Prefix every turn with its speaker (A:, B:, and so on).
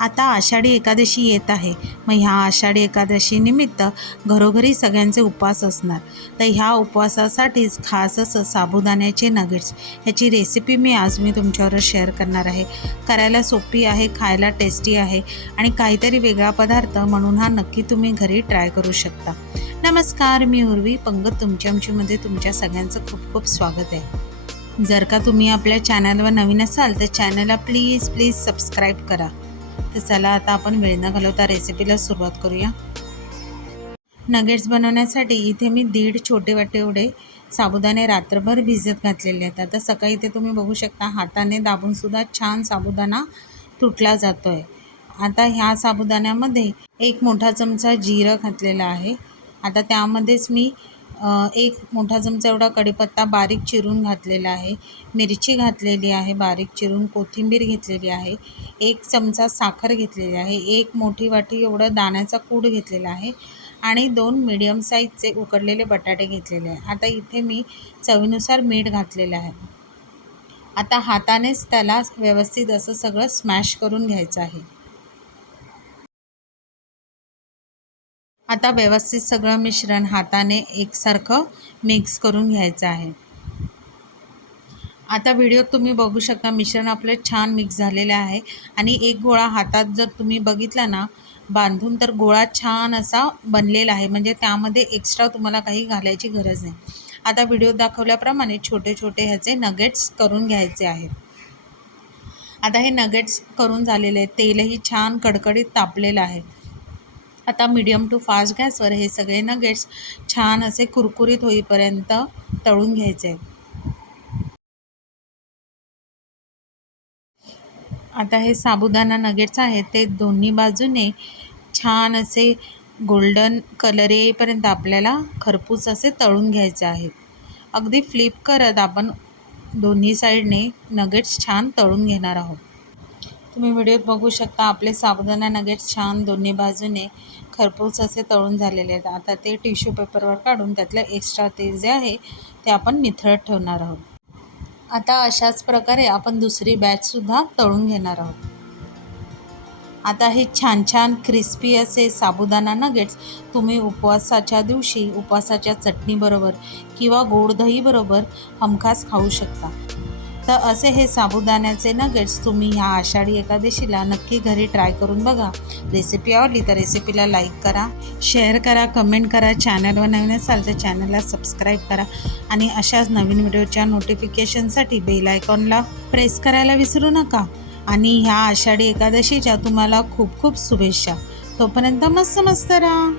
A: आता आषाढी एकादशी येत आहे. मग ह्या आषाढी एकादशीनिमित्त घरोघरी सगळ्यांचे उपवास असणार. तर ह्या उपवासासाठीच खास असं साबुदाण्याचे नगेट्स ह्याची रेसिपी मी आज मी तुमच्यावर शेअर करणार आहे. करायला सोपी आहे खायला टेस्टी आहे आणि काहीतरी वेगळा पदार्थ म्हणून हा नक्की तुम्ही घरी ट्राय करू शकता. नमस्कार मी उर्वी पंगत. तुमच्या आमच्यामध्ये तुमच्या सगळ्यांचं खूप खूप स्वागत आहे. जर का तुम्ही आपल्या चॅनलवर नवीन असाल तर चॅनलला प्लीज प्लीज सबस्क्राईब करा. तर चला आता आपण वेळ न घालवता रेसिपीला सुरुवात करूया. नगेट्स बनवण्यासाठी इथे मी दीड छोटे वाटे एवढे साबुदाणे रात्रभर भिजत घातलेले आहेत. आता सकाळी इथे तुम्ही बघू शकता हाताने दाबूनसुद्धा छान साबुदाणा तुटला जातो आहे आता ह्या साबुदाण्यामध्ये एक मोठा चमचा जिरं घातलेला आहे. आता त्यामध्येच मी एक मोठा चमचा एवढा कढीपत्ता बारीक चिरून घातलेला आहे. मिरची घातलेली आहे बारीक चिरून. कोथिंबीर घेतलेली आहे. एक चमचा साखर घेतलेली आहे. एक मोठी वाटी एवढं दाण्याचा कूड घेतलेला आहे आणि दोन मिडियम साईजचे उकडलेले बटाटे घेतलेले आहे. आता इथे मी चवीनुसार मीठ घातलेलं आहे. आता हातानेच त्याला व्यवस्थित असं सगळं स्मॅश करून घ्यायचं आहे. आता व्यवस्थित सगळं मिश्रण हाताने एकसारखं मिक्स करून घ्यायचं आहे. आता व्हिडिओत तुम्ही बघू शकता मिश्रण आपलं छान मिक्स झालेलं आहे. आणि एक गोळा हातात जर तुम्ही बघितला ना बांधून तर गोळा छान असा बनलेला आहे. म्हणजे त्यामध्ये एक्स्ट्रा तुम्हाला काही घालायची गरज नाही. आता व्हिडिओत दाखवल्याप्रमाणे छोटे छोटे ह्याचे नगेट्स करून घ्यायचे आहेत. आता हे नगेट्स करून झालेले आहेत. तेलही छान कडकडीत तापलेलं आहे. आता मीडियम टू फास्ट गॅसवर हे सगळे नगेट्स छान असे कुरकुरीत होईपर्यंत तळून घ्यायचे. आहेत आता हे साबुदाणा नगेट्स आहेत ते दोन्ही बाजूने छान असे गोल्डन कलर येईपर्यंत आपल्याला खरपूस असे तळून घ्यायचे आहेत अगदी फ्लिप करत आपण दोन्ही साईडने नगेट्स छान तळून घेणार आहोत. तुम्ही व्हिडिओत बघू शकता आपले साबुदाणा नगेट्स छान दोन्ही बाजूने खरपूस असे तळून झालेले आहेत. आता ते टिश्यू पेपरवर काढून त्यातलं एक्स्ट्रा तेल जे आहे ते आपण निथळत ठेवणार आहोत. आता अशाच प्रकारे आपण दुसरी बॅचसुद्धा तळून घेणार आहोत. आता हे छान छान क्रिस्पी असे साबुदाणा नगेट्स तुम्ही उपवासाच्या दिवशी उपवासाच्या चटणीबरोबर किंवा गोड दहीबरोबर हमखास खाऊ शकता. तर असे हे साबुदाण्याचे नगेट्स तुम्ही ह्या आषाढी एकादशीला नक्की घरी ट्राय करून बघा. रेसिपी आवडली तर रेसिपीला लाईक करा शेअर करा कमेंट करा चॅनलवर नवीन असाल तर चॅनलला सबस्क्राईब करा. आणि अशाच नवीन व्हिडिओच्या नोटिफिकेशनसाठी बेल आयकॉनला प्रेस करायला विसरू नका. आणि ह्या आषाढी एकादशीच्या तुम्हाला खूप खूप शुभेच्छा. तोपर्यंत मस्त मस्त राहा.